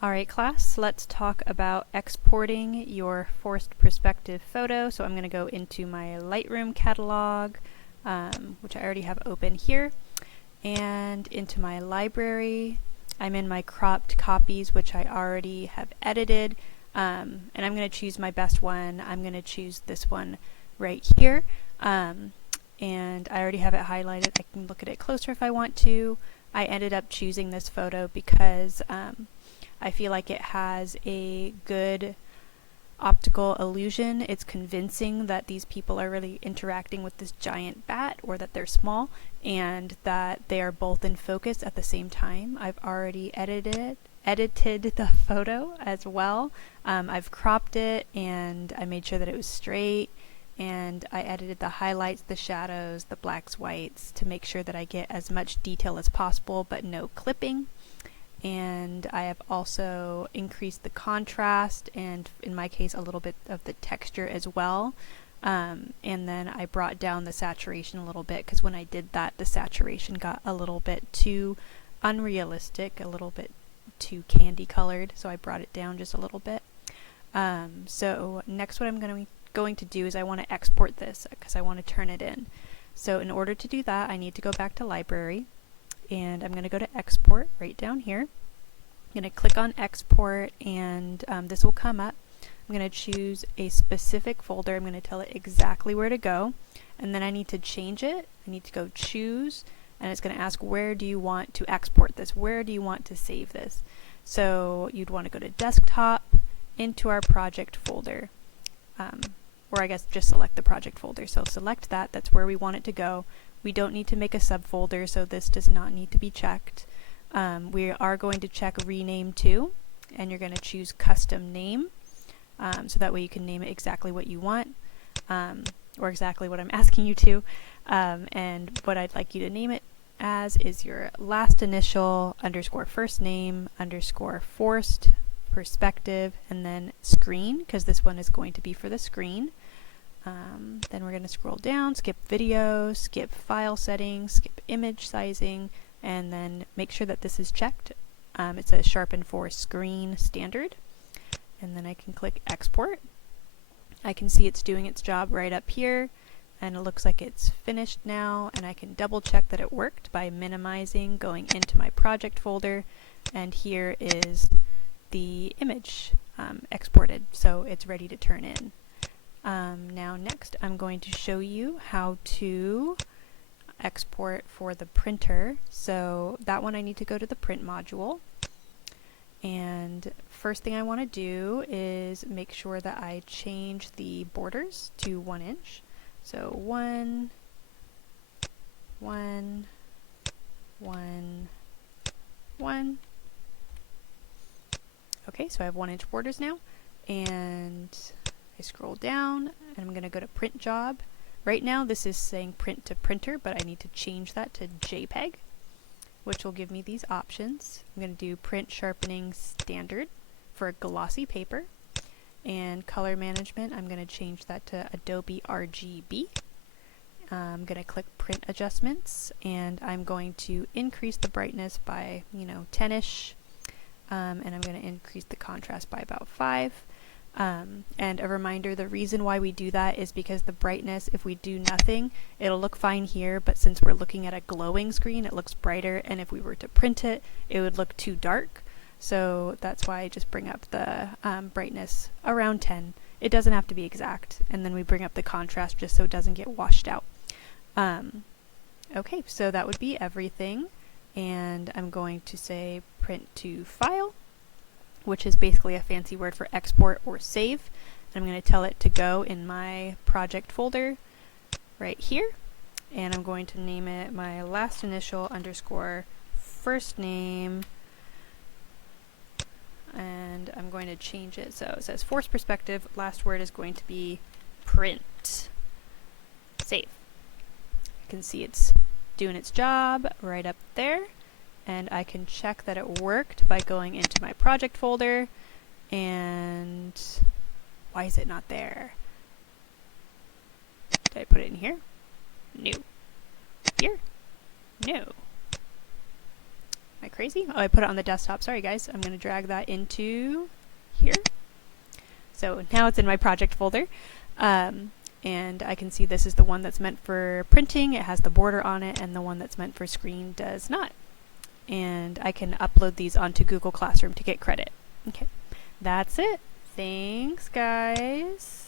Alright class, let's talk about exporting your forced perspective photo. So I'm going to go into my Lightroom catalog, which I already have open here, and into my library. I'm in my cropped copies, which I already have edited, and I'm going to choose my best one. I'm going to choose this one right here, and I already have it highlighted. I can look at it closer if I want to. I ended up choosing this photo because I feel like it has a good optical illusion. It's convincing that these people are really interacting with this giant bat, or that they're small, and that they are both in focus at the same time. I've already edited the photo as well. I've cropped it and I made sure that it was straight, and I edited the highlights, the shadows, the blacks, whites to make sure that I get as much detail as possible but no clipping. And I have also increased the contrast and, in my case, a little bit of the texture as well. And then I brought down the saturation a little bit, because when I did that, the saturation got a little bit too unrealistic, a little bit too candy colored, so I brought it down just a little bit. So next what I'm going to do is I want to export this because I want to turn it in. So in order to do that, I need to go back to library, and I'm going to go to export right down here. I'm going to click on export, and this will come up. I'm going to choose a specific folder. I'm going to tell it exactly where to go, and then I need to change it. I need to go choose, and it's going to ask, where do you want to export this? Where do you want to save this? So you'd want to go to desktop, into our project folder, or I guess just select the project folder. So select that, that's where we want it to go. We don't need to make a subfolder, so this does not need to be checked. We are going to check rename too, and you're going to choose custom name, so that way you can name it exactly what you want, or exactly what I'm asking you to. And what I'd like you to name it as is your last initial underscore first name underscore forced perspective, and then screen, because this one is going to be for the screen. Then we're going to scroll down, skip video, skip file settings, skip image sizing, and then make sure that this is checked. It says sharpen for screen standard, and then I can click export. I can see it's doing its job right up here, and it looks like it's finished now, and I can double check that it worked by minimizing, going into my project folder, and here is the image exported, so it's ready to turn in. Now next I'm going to show you how to export for the printer. So that one I need to go to the print module, and first thing I want to do is make sure that I change the borders to 1 inch. So 1, 1, 1, 1. Okay, so I have 1 inch borders now, and I scroll down, and I'm going to go to print job. Right now this is saying print to printer, but I need to change that to JPEG, which will give me these options. I'm going to do print sharpening standard for glossy paper, and color management, I'm going to change that to Adobe RGB. I'm going to click print adjustments, and I'm going to increase the brightness by 10ish, and I'm going to increase the contrast by about 5. And a reminder, the reason why we do that is because the brightness, if we do nothing, it'll look fine here, but since we're looking at a glowing screen, it looks brighter, and if we were to print it, it would look too dark. So that's why I just bring up the brightness around 10. It doesn't have to be exact, and then we bring up the contrast just so it doesn't get washed out. Okay, so that would be everything, and I'm going to say print to file, which is basically a fancy word for export or save. And I'm going to tell it to go in my project folder right here, and I'm going to name it my last initial underscore first name, and I'm going to change it so it says forced perspective, last word is going to be print. Save. I can see it's doing its job right up there, and I can check that it worked by going into my project folder, and why is it not there? Did I put it in here? No. Here? No. I crazy? Oh, I put it on the desktop. Sorry guys. I'm going to drag that into here. So now it's in my project folder. And I can see this is the one that's meant for printing. It has the border on it, and the one that's meant for screen does not. And I can upload these onto Google Classroom to get credit. Okay, that's it. Thanks, guys.